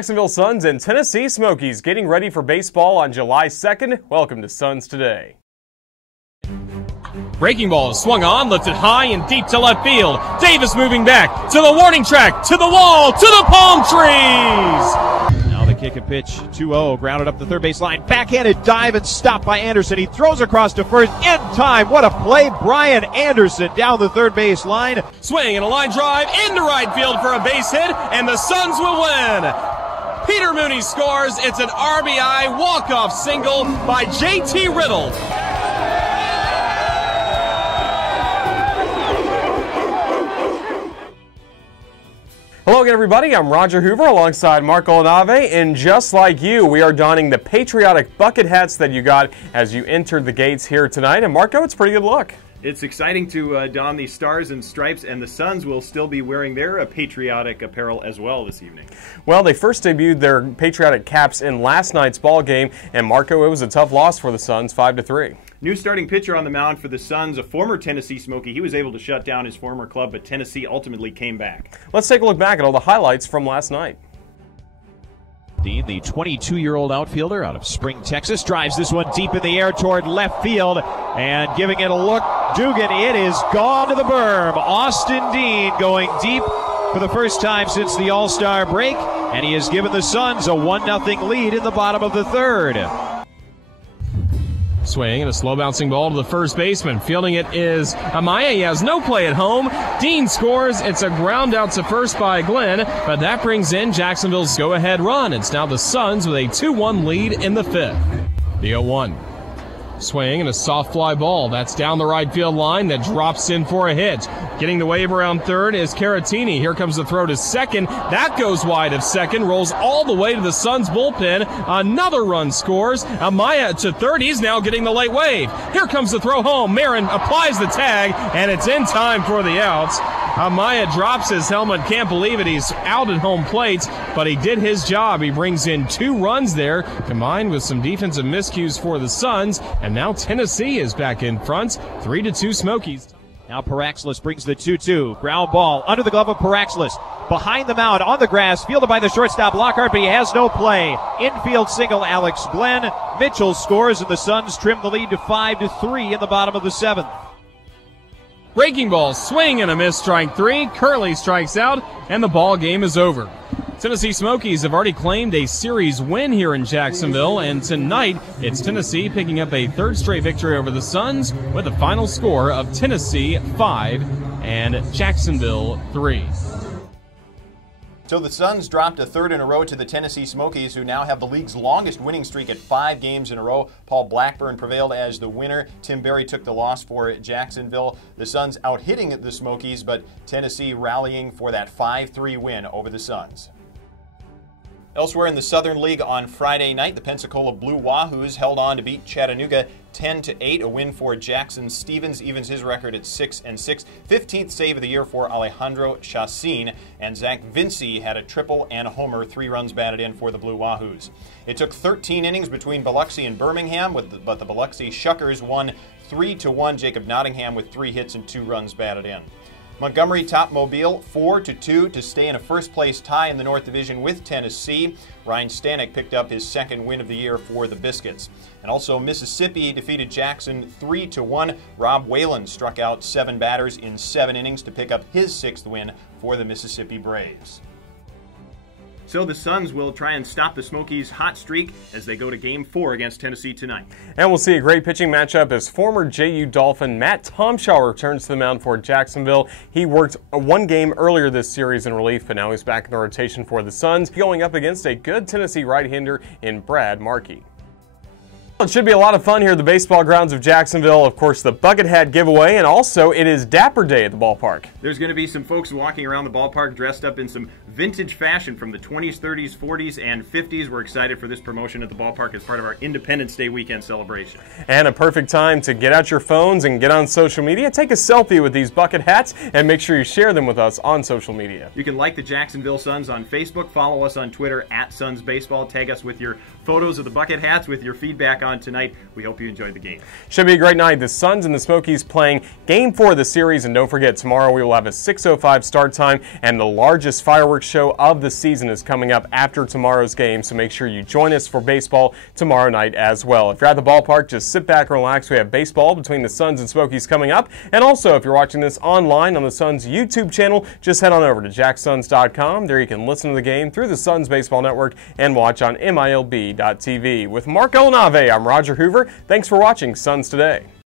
Jacksonville Suns and Tennessee Smokies getting ready for baseball on July 2nd. Welcome to Suns Today. Breaking ball is swung on, lifted high and deep to left field. Davis moving back to the warning track, to the wall, to the palm trees. Now the kick and pitch, 2-0, grounded up the third base line. Backhanded dive and stopped by Anderson. He throws across to first in time. What a play. Brian Anderson down the third base line. Swing and a line drive into right field for a base hit, and the Suns will win. Peter Mooney scores. It's an RBI walk-off single by J.T. Riddle. Hello again, everybody. I'm Roger Hoover alongside Marco LaNave, and just like you, we are donning the patriotic bucket hats that you got as you entered the gates here tonight. And Marco, it's a pretty good look. It's exciting to don these stars and stripes, and the Suns will still be wearing their patriotic apparel as well this evening. Well, they first debuted their patriotic caps in last night's ball game, and Marco, it was a tough loss for the Suns, 5-3. New starting pitcher on the mound for the Suns, a former Tennessee Smoky. He was able to shut down his former club, but Tennessee ultimately came back. Let's take a look back at all the highlights from last night. Dean, the 22-year-old outfielder out of Spring, Texas, drives this one deep in the air toward left field, and giving it a look, Dugan, it is gone to the berm. Austin Dean going deep for the first time since the All-Star break, and he has given the Suns a 1-0 lead in the bottom of the third. Swing and a slow bouncing ball to the first baseman. Fielding it is Amaya. He has no play at home. Dean scores. It's a ground out to first by Glenn, but that brings in Jacksonville's go-ahead run. It's now the Suns with a 2-1 lead in the fifth. The 0-1. Swing and a soft fly ball. That's down the right field line that drops in for a hit. Getting the wave around third is Caratini. Here comes the throw to second. That goes wide of second. Rolls all the way to the Suns bullpen. Another run scores. Amaya to third. He's now getting the late wave. Here comes the throw home. Marin applies the tag, and it's in time for the outs. Amaya drops his helmet. Can't believe it. He's out at home plate, but he did his job. He brings in 2 runs there, combined with some defensive miscues for the Suns, and now Tennessee is back in front, 3-2 Smokies. Now Paraxlis brings the 2-2. Ground ball under the glove of Paraxlis. Behind the mound, on the grass, fielded by the shortstop Lockhart, but he has no play. Infield single, Alex Glenn. Mitchell scores, and the Suns trim the lead to 5-3 in the bottom of the 7th. Breaking ball, swing and a miss, strike 3. Curley strikes out, and the ball game is over. Tennessee Smokies have already claimed a series win here in Jacksonville, and tonight it's Tennessee picking up a 3rd straight victory over the Suns with a final score of Tennessee 5 and Jacksonville 3. So the Suns dropped a 3rd in a row to the Tennessee Smokies, who now have the league's longest winning streak at 5 games in a row. Paul Blackburn prevailed as the winner. Tim Berry took the loss for Jacksonville. The Suns out-hitting the Smokies, but Tennessee rallying for that 5-3 win over the Suns. Elsewhere in the Southern League on Friday night, the Pensacola Blue Wahoos held on to beat Chattanooga 10-8. A win for Jackson Stevens evens his record at 6-6. 15th save of the year for Alejandro Chacin, and Zach Vinci had a triple and a homer, 3 runs batted in for the Blue Wahoos. It took 13 innings between Biloxi and Birmingham, but the Biloxi Shuckers won 3-1. Jacob Nottingham with 3 hits and 2 runs batted in. Montgomery topped Mobile 4-2 to stay in a first-place tie in the North Division with Tennessee. Ryan Stanek picked up his 2nd win of the year for the Biscuits. And also Mississippi defeated Jackson 3-1. Rob Whalen struck out 7 batters in 7 innings to pick up his 6th win for the Mississippi Braves. So the Suns will try and stop the Smokies' hot streak as they go to Game 4 against Tennessee tonight. And we'll see a great pitching matchup as former JU Dolphin Matt Tomshaw returns to the mound for Jacksonville. He worked 1 game earlier this series in relief, but now he's back in the rotation for the Suns, going up against a good Tennessee right-hander in Brad Markey. It should be a lot of fun here at the Baseball Grounds of Jacksonville. Of course, the bucket hat giveaway, and also it is Dapper Day at the ballpark. There's going to be some folks walking around the ballpark dressed up in some vintage fashion from the 20s, 30s, 40s, and 50s. We're excited for this promotion at the ballpark as part of our Independence Day weekend celebration. And a perfect time to get out your phones and get on social media. Take a selfie with these bucket hats and make sure you share them with us on social media. You can like the Jacksonville Suns on Facebook, follow us on Twitter @SunsBaseball, tag us with your photos of the bucket hats with your feedback on tonight. We hope you enjoyed the game. Should be a great night. The Suns and the Smokies playing Game 4 of the series, and don't forget, tomorrow we will have a 6:05 start time, and the largest fireworks show of the season is coming up after tomorrow's game, so make sure you join us for baseball tomorrow night as well. If you're at the ballpark, just sit back and relax. We have baseball between the Suns and Smokies coming up, and also if you're watching this online on the Suns YouTube channel, just head on over to jacksuns.com. There you can listen to the game through the Suns Baseball Network and watch on MILB.TV. With Marco LaNave, I'm Roger Hoover. Thanks for watching Suns Today.